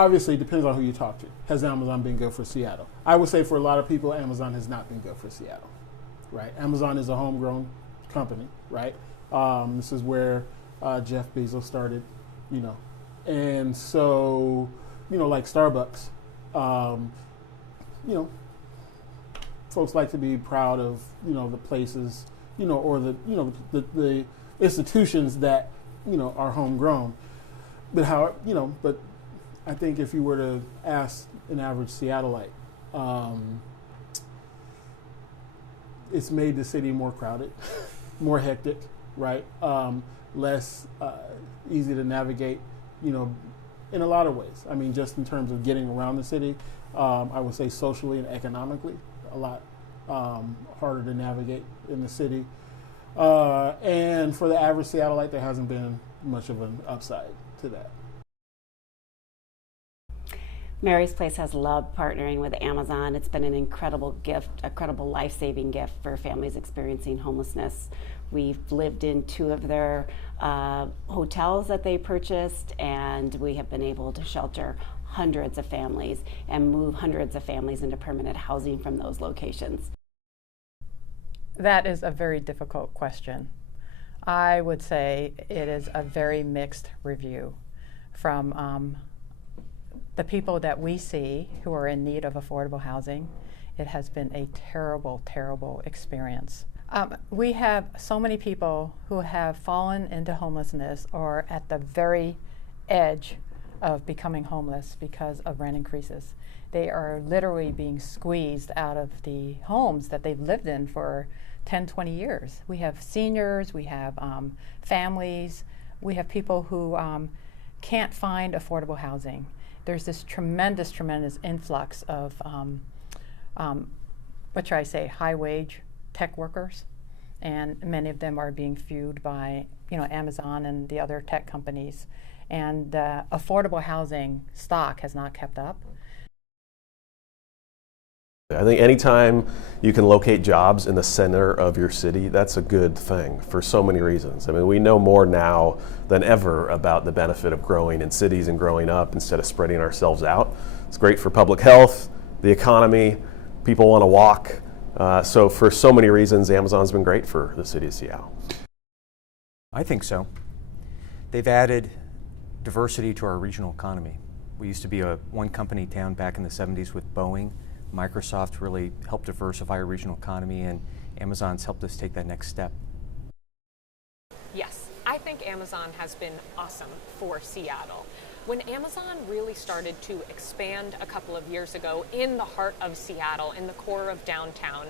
obviously, it depends on who you talk to. Has Amazon been good for Seattle? I would say for a lot of people, Amazon has not been good for Seattle, right? Amazon is a homegrown company, right? This is where Jeff Bezos started, you know. And so, you know, like Starbucks, you know, folks like to be proud of, you know, the places, you know, or the, you know, the institutions that, you know, are homegrown. But how, you know, but I think if you were to ask an average Seattleite, it's made the city more crowded, more hectic, right? Less easy to navigate, you know, in a lot of ways. I mean, just in terms of getting around the city, I would say socially and economically, a lot harder to navigate in the city. And for the average Seattleite, there hasn't been much of an upside to that. Mary's Place has loved partnering with Amazon. It's been an incredible gift, a incredible life-saving gift for families experiencing homelessness. We've lived in 2 of their hotels that they purchased, and we have been able to shelter hundreds of families and move hundreds of families into permanent housing from those locations. That is a very difficult question. I would say it is a very mixed review from the people that we see who are in need of affordable housing. It has been a terrible, terrible experience. We have so many people who have fallen into homelessness or at the very edge of becoming homeless because of rent increases. They are literally being squeezed out of the homes that they've lived in for 10, 20 years. We have seniors, we have families, we have people who can't find affordable housing. There's this tremendous, tremendous influx of, what should I say, high-wage tech workers, and many of them are being fueled by, you know, Amazon and the other tech companies. And affordable housing stock has not kept up. I think anytime you can locate jobs in the center of your city, that's a good thing for so many reasons. I mean, we know more now than ever about the benefit of growing in cities and growing up instead of spreading ourselves out. It's great for public health, the economy, people want to walk. So for so many reasons, Amazon's been great for the city of Seattle. I think so. They've added diversity to our regional economy. We used to be a one-company town back in the 70s with Boeing. Microsoft really helped diversify our regional economy, and Amazon's helped us take that next step. Yes, I think Amazon has been awesome for Seattle. When Amazon really started to expand a couple of years ago in the heart of Seattle, in the core of downtown,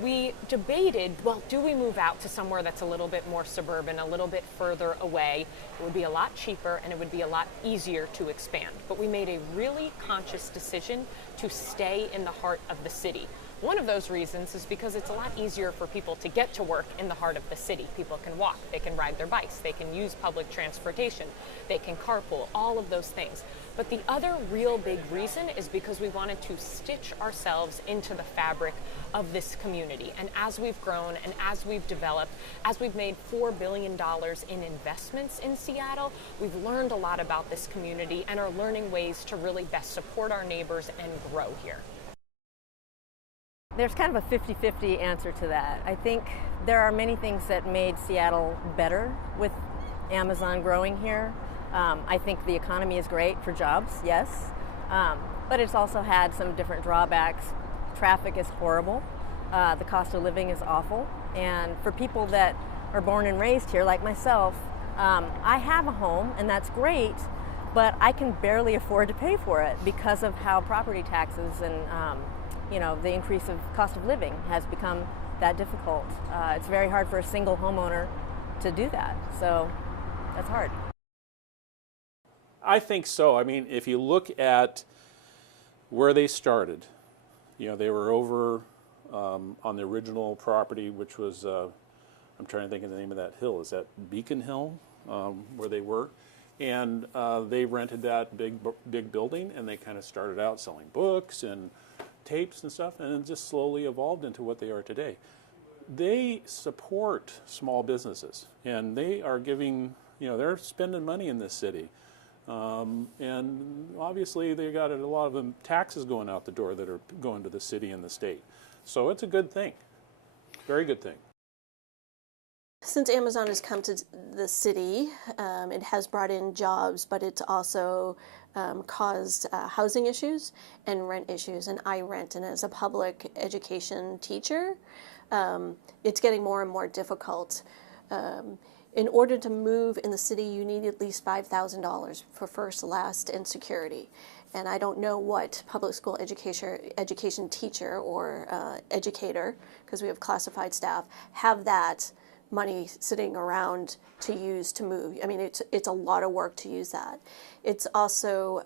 we debated, well, do we move out to somewhere that's a little bit more suburban, a little bit further away? It would be a lot cheaper and it would be a lot easier to expand. But we made a really conscious decision to stay in the heart of the city. One of those reasons is because it's a lot easier for people to get to work in the heart of the city. People can walk, they can ride their bikes, they can use public transportation, they can carpool, all of those things. But the other real big reason is because we wanted to stitch ourselves into the fabric of this community. And as we've grown and as we've developed, as we've made $4 billion in investments in Seattle, we've learned a lot about this community and are learning ways to really best support our neighbors and grow here. There's kind of a 50-50 answer to that. I think there are many things that made Seattle better with Amazon growing here. I think the economy is great for jobs, yes, but it's also had some different drawbacks. Traffic is horrible, the cost of living is awful, and for people that are born and raised here, like myself, I have a home, and that's great, but I can barely afford to pay for it because of how property taxes and you know, the increase of cost of living has become that difficult. It's very hard for a single homeowner to do that, so that's hard. I think so. I mean, if you look at where they started, you know, they were over on the original property, which was, I'm trying to think of the name of that hill. Is that Beacon Hill, where they were? And they rented that big building, and they kind of started out selling books and tapes and stuff, and then just slowly evolved into what they are today. They support small businesses, and they are giving, you know, they're spending money in this city. And obviously they got a lot of them taxes going out the door that are going to the city and the state. So it's a good thing, very good thing. Since Amazon has come to the city, it has brought in jobs, but it's also caused housing issues and rent issues. And I rent, and as a public education teacher, it's getting more and more difficult. In order to move in the city, you need at least $5,000 for first, last, and security. And I don't know what public school education teacher or educator, because we have classified staff, have that money sitting around to use to move. I mean, it's a lot of work to use that. It's also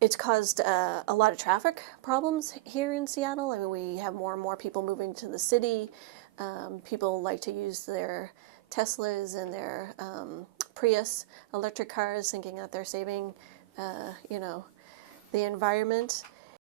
it's caused a lot of traffic problems here in Seattle. I mean, we have more and more people moving to the city. People like to use their Teslas and their Prius electric cars, thinking that they're saving, the environment.